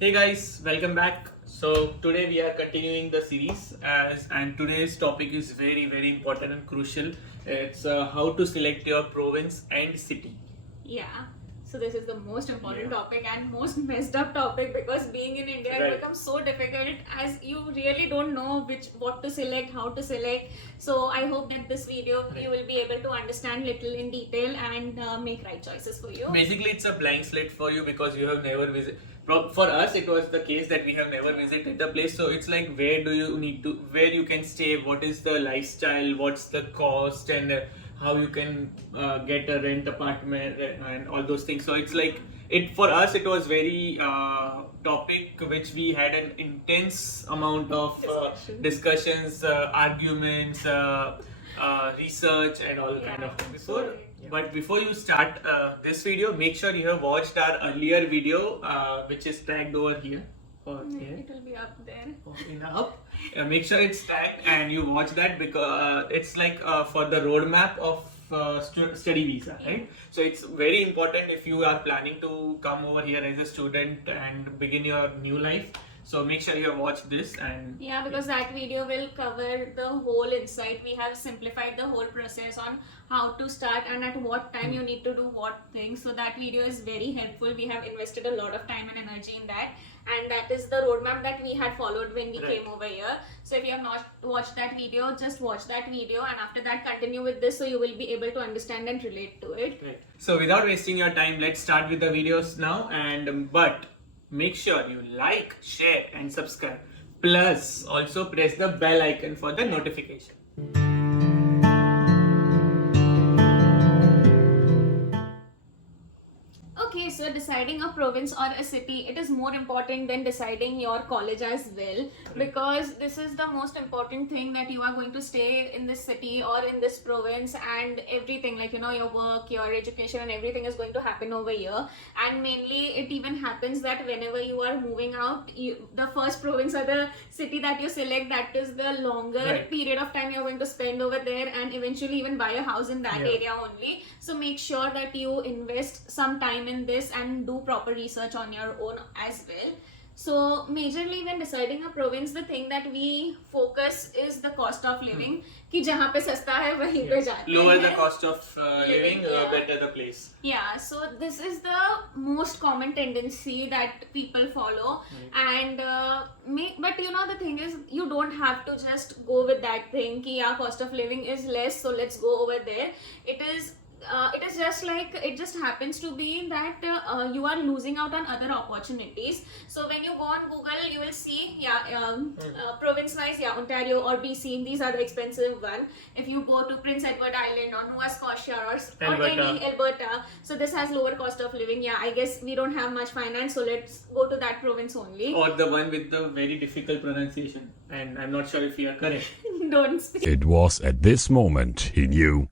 Hey guys, welcome back. So today we are continuing the series and today's topic is very important and crucial. It's how to select your province and city. Yeah. So this is the most important Yeah. topic and most messed up topic because being in India it Right. becomes so difficult as you really don't know what to select, how to select. So I hope that this video you will be able to understand little in detail and make right choices for you. Basically, it's a blank slate for you because you have never visited. For us, it was the case that we have never visited the place. So it's like where do you need to, where you can stay, what is the lifestyle, what's the cost, and how you can get a rent apartment and all those things. So it's like it for us. It was very topic which we had an intense amount of discussions, arguments. Research and all kind of things. But before you start this video, make sure you have watched our earlier video, which is tagged over here. It will be up there. Up. Make sure it's tagged and you watch that because it's like for the roadmap of study visa, right? So it's very important if you are planning to come over here as a student and begin your new life. So make sure you have watched this and Yeah, because that video will cover the whole insight. We have simplified the whole process on how to start and at what time you need to do what things. So that video is very helpful. We have invested a lot of time and energy in that, and that is the roadmap that we had followed when we came over here. So if you have not watched that video, just watch that video and after that continue with this so you will be able to understand and relate to it. Right. So without wasting your time, let's start with the videos now. And but make sure you like, share, and subscribe. Plus, also press the bell icon for the notification. Okay, so deciding a province or a city, it is more important than deciding your college as well, because this is the most important thing, that you are going to stay in this city or in this province, and everything like your work, your education and everything is going to happen over here. And mainly it even happens that whenever you are moving out, the first province or the city that you select, that is the longer period of time you're going to spend over there, and eventually even buy a house in that area only. So make sure that you invest some time in this and do proper research on your own as well. So majorly when deciding a province, the thing that we focus is the cost of living. कि जहाँ पे सस्ता है वहीं पे जाते हैं. Lower the cost of living, better the place. Yeah, so this is the most common tendency that people follow, and but the thing is, you don't have to just go with that thing कि yeah, cost of living is less, so let's go over there. It is just like, it just happens to be that you are losing out on other opportunities. So when you go on Google, you will see province wise, Ontario or BC, these are the expensive one. If you go to Prince Edward Island or Nova Scotia or any Alberta, so this has lower cost of living. Yeah, I guess we don't have much finance, so let's go to that province only. Or the one with the very difficult pronunciation, and I'm not sure if you are correct. Don't speak. It was at this moment he knew.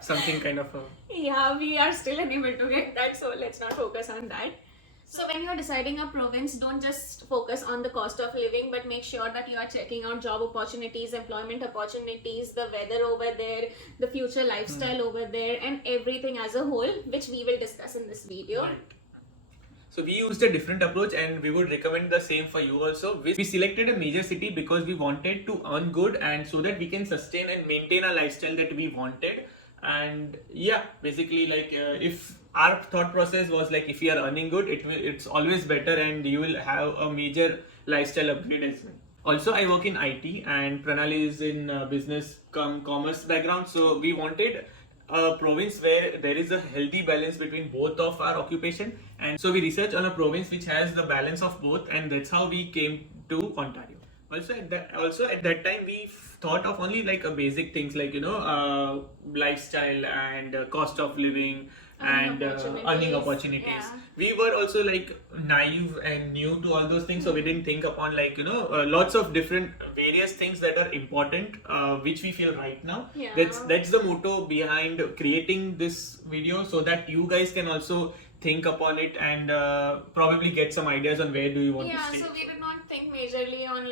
Something kind of Yeah, we are still unable to get that, so let's not focus on that. So when you are deciding a province, don't just focus on the cost of living, but make sure that you are checking out job opportunities, employment opportunities, the weather over there, the future lifestyle over there, and everything as a whole, which we will discuss in this video. Right. So we used a different approach and we would recommend the same for you also. We selected a major city because we wanted to earn good and so that we can sustain and maintain a lifestyle that we wanted. And yeah, basically like if our thought process was like, if you are earning good, it's always better and you will have a major lifestyle upgrade as well. Also, I work in IT and Pranali is in business commerce background. So we wanted a province where there is a healthy balance between both of our occupation, and so we researched on a province which has the balance of both, and that's how we came to Ontario. Also at that time we thought of only like a basic things like lifestyle and cost of living and earning opportunities. Yeah. We were also like naive and new to all those things, so we didn't think upon like lots of different various things that are important, which we feel right now. Yeah. That's the motto behind creating this video, so that you guys can also think upon it and probably get some ideas on where do you want to stay. So we did not think majorly on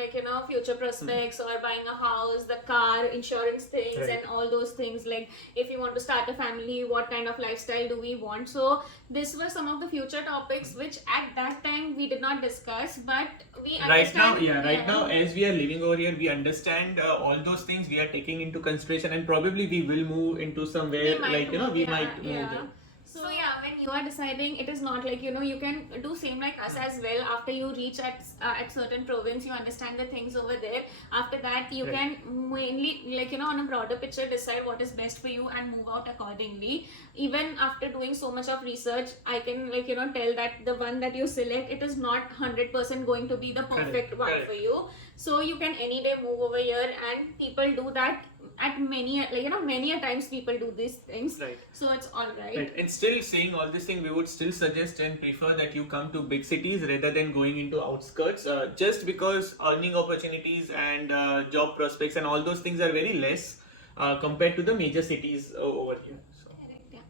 future prospects or buying a house, the car, insurance things, and all those things. Like if you want to start a family, what kind of lifestyle do we want? So these were some of the future topics which at that time we we did not discuss, but we Right now, understand. right now, as we are living over here, we understand all those things we are taking into consideration, and probably we will move into somewhere We might like move, we yeah, might move yeah. there. So yeah, when you are deciding, it is not like you can do same like us as well. After you reach at certain province, you understand the things over there. After that, you Right. can mainly on a broader picture decide what is best for you and move out accordingly. Even after doing so much of research, I can tell that the one that you select, it is not 100% going to be the perfect one correct. for you. So you can any day move over here, and people do that at many many a times people do these things. Right. So it's all right. Right. And still saying all this thing, we would still suggest and prefer that you come to big cities rather than going into outskirts. Just because earning opportunities and job prospects and all those things are very less compared to the major cities over here. So. Correct, yeah.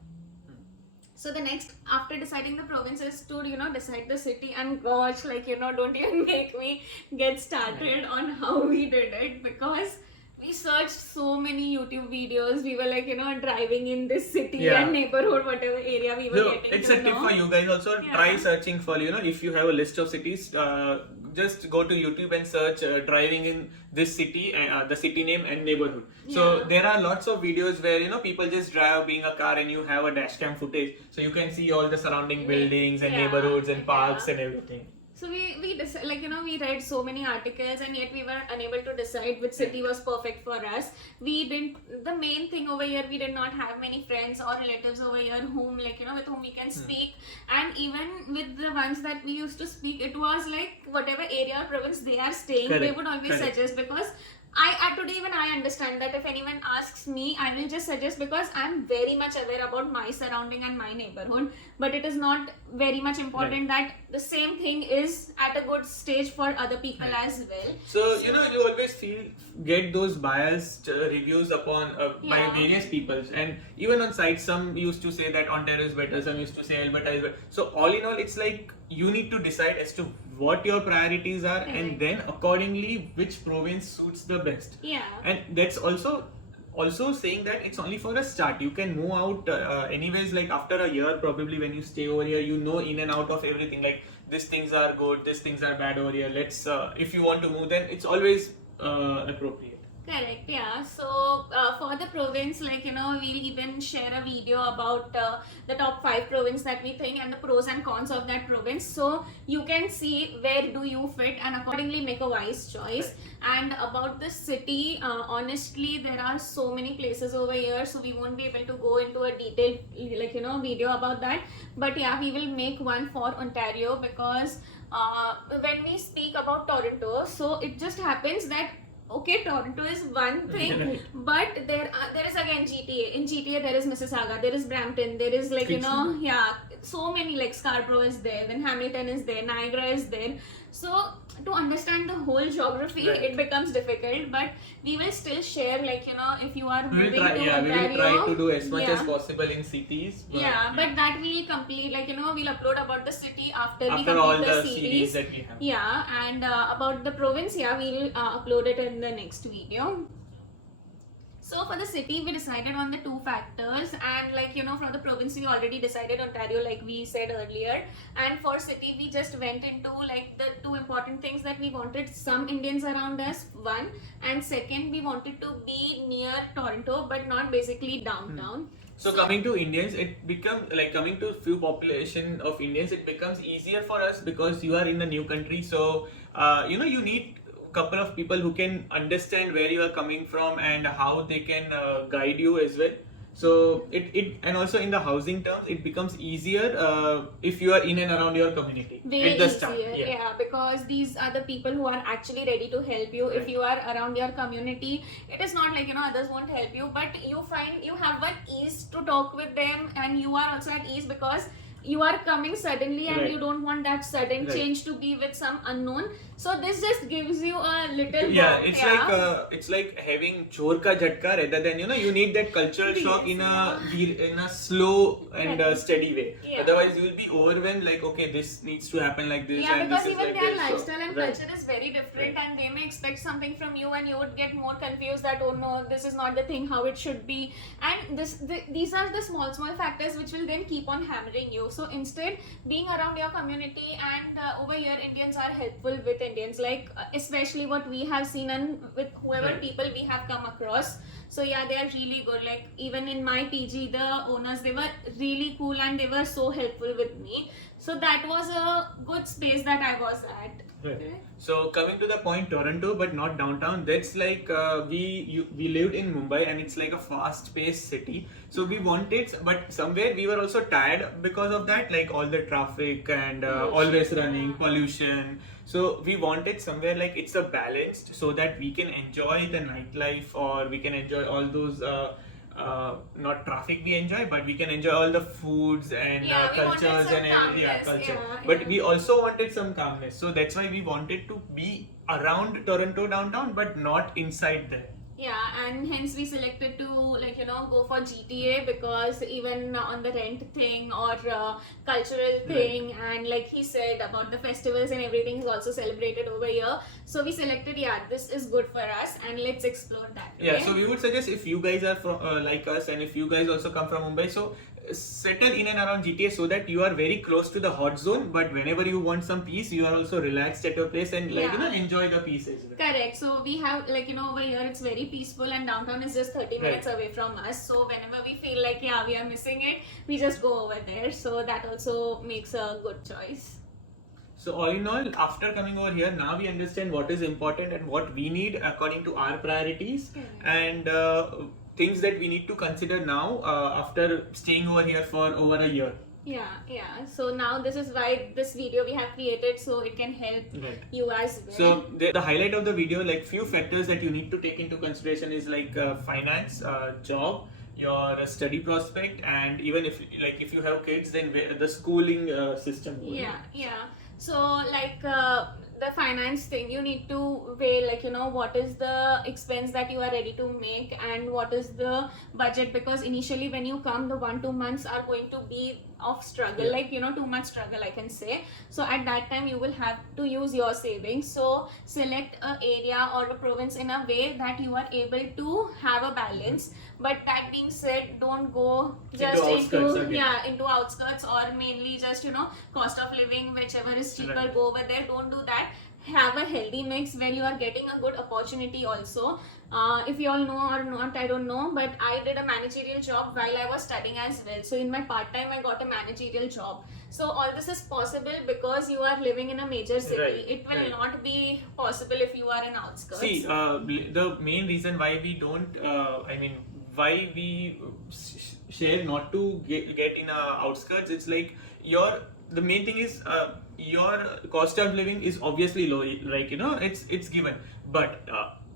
So the next, after deciding the province, is to decide the city. And gosh, don't even make me get started on how we did it, because we searched so many YouTube videos. We were driving in this city Yeah. and neighborhood, whatever area we were So getting. it's a tip for you guys also. Yeah. Try searching for if you have a list of cities, just go to YouTube and search driving in this city, the city name and neighborhood. So Yeah. there are lots of videos where people just drive being a car and you have a dash cam footage, so you can see all the surrounding buildings and Yeah. neighborhoods and parks Yeah. and everything. So we read so many articles, and yet we were unable to decide which city was perfect for us. We didn't. The main thing over here, we did not have many friends or relatives over here whom with whom we can speak. And even with the ones that we used to speak, it was like whatever area or province they are staying, they Correct, would always correct. suggest, because today even I understand that if anyone asks me, I will just suggest, because I'm very much aware about my surrounding and my neighborhood. But it is not very much important that the same thing is at a good stage for other people Right. as well. So you always get those biased reviews upon by Yeah. various people, and even on sites, some used to say that Ontario is better, some used to say Alberta is better. So all in all, it's like you need to decide as to what your priorities are, Correct. and then accordingly which province suits the best. Yeah. And that's also saying that it's only for a start. You can move out anyways, like after a year probably, when you stay over here, in and out of everything, like these things are good, these things are bad over here. Let's if you want to move, then it's always appropriate. Correct, yeah. So for the province, we'll even share a video about the top 5 province that we think and the pros and cons of that province. So you can see where do you fit and accordingly make a wise choice. And about the city, honestly, there are so many places over here, so we won't be able to go into a detailed video about that. But yeah, we will make one for Ontario, because when we speak about Toronto, so it just happens that okay, Toronto is one thing, Right. but there is again GTA. In GTA there is Mississauga, there is Brampton, there is Kitchener. so many, like Scarborough is there, then Hamilton is there, Niagara is there. So to understand the whole geography, Right. it becomes difficult. But we will still share, if you are We moving will try. to Yeah, we Ontario. will try to do as much as Yeah. possible in cities. Yeah, but that we'll complete, we'll upload about the city after we after complete all the the series that we have. Yeah, and about the province, we'll upload it in the next video. So for the city, we decided on the 2 factors, and from the province, we already decided Ontario, like we said earlier. And for city, we just went into the 2 important things that we wanted some Indians around us, one, and second, we wanted to be near Toronto, but not basically downtown. So coming to Indians, it becomes like coming to few population of Indians, it becomes easier for us because you are in a new country. So you need couple of people who can understand where you are coming from and how they can guide you as well. So it and also in the housing terms, it becomes easier if you are in and around your community Way at the start. easier, yeah, because these are the people who are actually ready to help you. If Right. you are around your community, it is not like others won't help you, but you find you have one ease to talk with them, and you are also at ease because you are coming suddenly and Right. you don't want that sudden Right. change to be with some unknown. So this just gives you a little Yeah, more, it's like having chor ka jhatka rather than you need that cultural shock Yes, in a slow and Correct. steady way. Yeah. Otherwise, you will be overwhelmed. Like, okay, this needs to happen like this. Yeah, and because this is even like their this. lifestyle and Right. culture is very different, and they may expect something from you, and you would get more confused that, oh no, this is not the thing how it should be. And these are the small factors which will then keep on hammering you. So instead, being around your community, and over here Indians are helpful with Indians, like especially what we have seen and with whoever Right. people we have come across. So yeah, they are really good. Like even in my PG, the owners, they were really cool and they were so helpful with me. So that was a good space that I was at. Right. So coming to the point, Toronto, but not downtown. That's like we lived in Mumbai, and it's like a fast-paced city. So we wanted, but somewhere we were also tired because of that, like all the traffic and always running, pollution. So we wanted somewhere like it's a balanced, so that we can enjoy the nightlife, or we can enjoy all those. Not traffic we enjoy, but we can enjoy all the foods and Yeah, we wanted cultures some and calmness, culture. yeah, But yeah. we also wanted some calmness, so that's why we wanted to be around Toronto downtown, but not inside there. Yeah, and hence we selected to go for GTA, because even on the rent thing or cultural thing, and like he said about the festivals and everything is also celebrated over here. So we selected, yeah, this is good for us, and let's explore that. Yeah, okay? so we would suggest, if you guys are from like us, and if you guys also come from Mumbai, so settle in and around GTA, so that you are very close to the hot zone, but whenever you want some peace, you are also relaxed at your place, and enjoy the peace as well. Correct. So we have over here it's very peaceful, and downtown is just 30 minutes away from us. So whenever we feel like we are missing it, we just go over there. So that also makes a good choice. So all in all, after coming over here, now we understand what is important and what we need according to our priorities, and things that we need to consider now after staying over here for over a year. Yeah. So now this is why this video we have created, so it can help you as well. So the highlight of the video, like few factors that you need to take into consideration is like finance, job, your study prospect, and even if you have kids, then the schooling system. Yeah. So like the finance thing, you need to weigh what is the expense that you are ready to make, and what is the budget, because initially when you come, the 1-2 months are going to be of struggle, too much struggle, I can say. So at that time you will have to use your savings. So select a area or a province in a way that you are able to have a balance. But that being said, don't go just into outskirts, or mainly just cost of living, whichever is cheaper, go over there. Don't do that. Have a healthy mix where you are getting a good opportunity also. If you all know or not, I don't know, but I did a managerial job while I was studying as well. So in my part-time, I got a managerial job. So all this is possible because you are living in a major city. It will not be possible if you are in outskirts. See, the main reason why we don't, why we share not to get in outskirts, it's like the main thing is your cost of living is obviously low, like it's given, but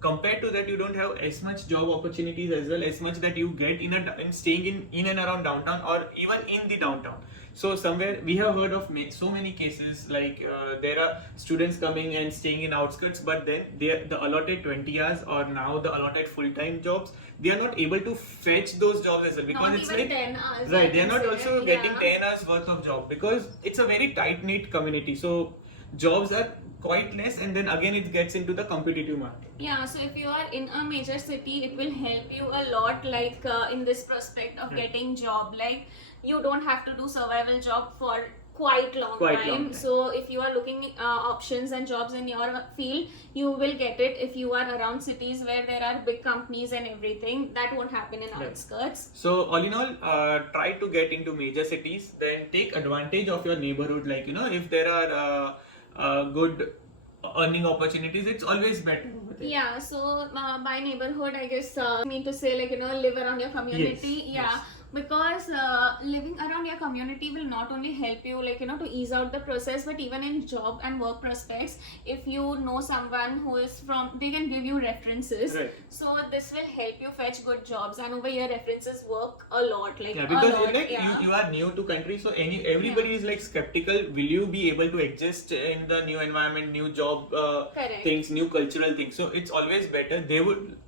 compared to that, you don't have as much job opportunities as well, as much that you get in staying in and around downtown, or even in the downtown. So somewhere we have heard of so many cases, like there are students coming and staying in outskirts, but then the allotted 20 hours or now the allotted full-time jobs, they are not able to fetch those jobs as well, because not it's even like 10 hours, right, they are not also getting 10 hours worth of job, because it's a very tight-knit community. So jobs are quite less, and then again it gets into the competitive market. Yeah, so if you are in a major city, it will help you a lot, like in this prospect of getting job. Like you don't have to do survival job for quite long time. So if you are looking options and jobs in your field, you will get it if you are around cities where there are big companies and everything. That won't happen in outskirts. So all in all, try to get into major cities, then take advantage of your neighborhood. Like if there are good earning opportunities, it's always better. Yeah, so by neighborhood, I guess I mean to say live around your community. Yes. Because living around your community will not only help you to ease out the process, but even in job and work prospects, if you know someone who is from, they can give you references. So this will help you fetch good jobs, and over here references work a lot, because you are new to country, so everybody is like skeptical, will you be able to adjust in the new environment, new job things, new cultural things. So it's always better,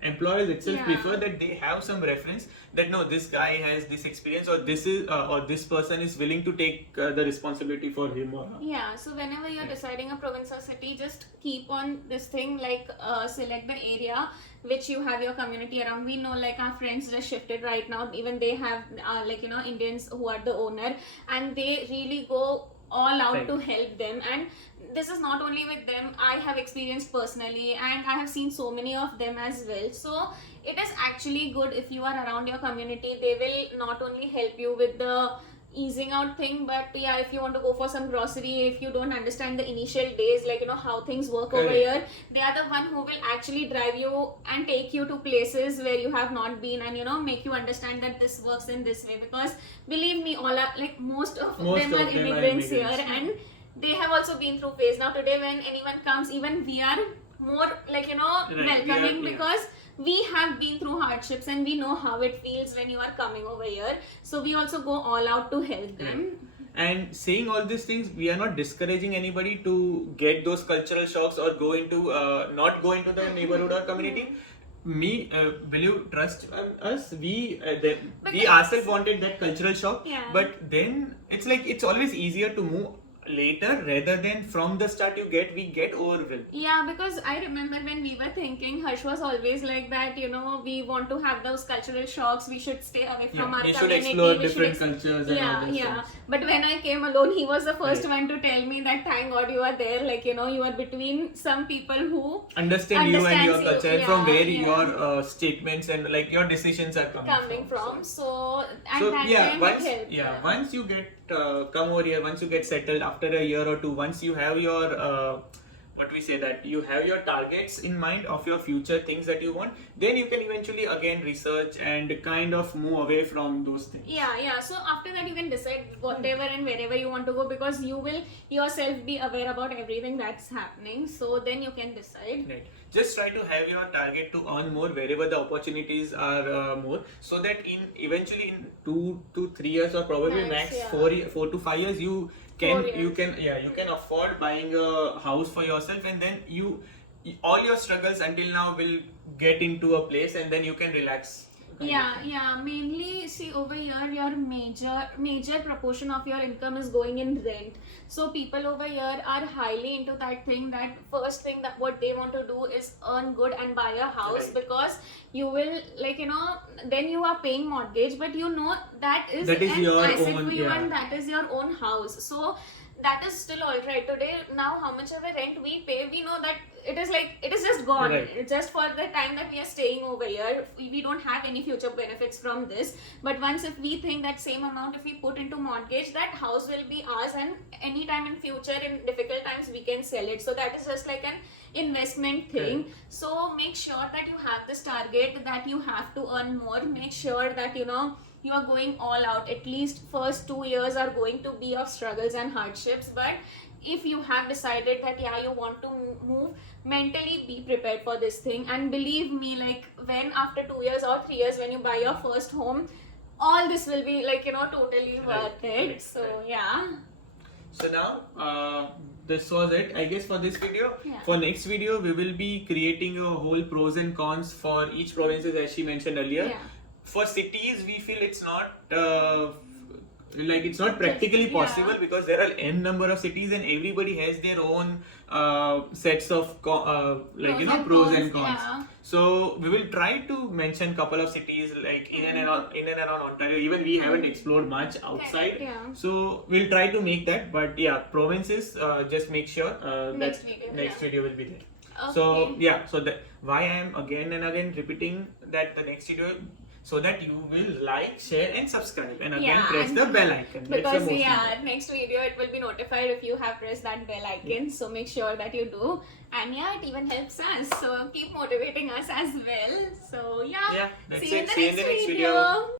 employers itself prefer that they have some reference, that no, this guy has this experience, or this is or this person is willing to take the responsibility for him or her. Yeah, so whenever you're deciding a province or city, just keep on this thing like select the area which you have your community around. We know like our friends just shifted right now, even they have like Indians who are the owner, and they really go all out Right. to help them. And this is not only with them, I have experienced personally, and I have seen so many of them as well. So it is actually good if you are around your community. They will not only help you with the easing out thing, but yeah, if you want to go for some grocery, if you don't understand the initial days, like how things work over Correct. here, they are the one who will actually drive you and take you to places where you have not been, and make you understand that this works in this way. Because believe me, all are like most of them are immigrants here, and they have also been through phase. Now today when anyone comes, even we are more like welcoming, yeah. because we have been through hardships and we know how it feels when you are coming over here. So we also go all out to help them. And saying all these things, we are not discouraging anybody to get those cultural shocks or go into not go into the neighborhood or community. Will you trust us? We Because- ourselves wanted that cultural shock, Yeah. but then it's like it's always easier to move later rather than from the start we get overwhelmed. Yeah, because I remember when we were thinking, Harsh was always like that, we want to have those cultural shocks, we should stay away from our we should community. explore we should different cultures and all those yeah. things. But when I came alone, he was the first Right. one to tell me that thank God you are there, like, you are between some people who Understand you and your understands you. culture and from Yeah, where yeah. your statements and like your decisions are coming from. So, at So that yeah, time once it helped. once you get come over here, once you get settled after a year or two, once you have your what we say that you have your targets in mind of your future things that you want, then you can eventually again research and kind of move away from those things. Yeah. So after that, you can decide whatever and wherever you want to go, because you will yourself be aware about everything that's happening. So then you can decide. Right. Just try to have your target to earn more wherever the opportunities are more, so that eventually in 2 to 3 years or probably Max, max yeah. 4 to 5 years you 4 years. you can afford buying a house for yourself, and then all your struggles until now will get into a place, and then you can relax. Yeah. Mainly, see over here, your major proportion of your income is going in rent. So people over here are highly into that thing. That first thing that what they want to do is earn good and buy a house, Right. because you will then you are paying mortgage, but that is That is an your asset own, for you, yeah. and that is your own house. So that is still alright. Today, now how much of a rent we pay, we know that it is just gone. Right. It's just for the time that we are staying over here. We don't have any future benefits from this. But once if we think that same amount, if we put into mortgage, that house will be ours, and anytime in future in difficult times we can sell it. So that is just like an investment thing. Correct. So make sure that you have this target, that you have to earn more. Make sure that you are going all out. At least first 2 years are going to be of struggles and hardships, but if you have decided that you want to move, mentally be prepared for this thing. And believe me, like when after 2 years or 3 years when you buy your first home, all this will be like totally worth it. Right. So yeah. So now this was it, I guess, for this video. Yeah. For next video we will be creating a whole pros and cons for each provinces, as she mentioned earlier. Yeah. For cities we feel it's not it's not practically Yeah. possible, because there are n number of cities and everybody has their own sets of pros and cons. Yeah. So we will try to mention couple of cities like in and around Ontario. Even we haven't explored much outside. Correct, yeah. So we'll try to make that. But yeah, provinces, just make sure Next that video, next yeah. video will be there. Okay. So yeah, so that why I am again and again repeating that the next video, so that you will like, share and subscribe, and again Yeah, press and the bell icon. That's the Because most important. next video it will be notified if you have pressed that bell icon. So make sure that you do. And it even helps us. So keep motivating us as well. So Yeah, that's see you in it. the See you in next the next video. video.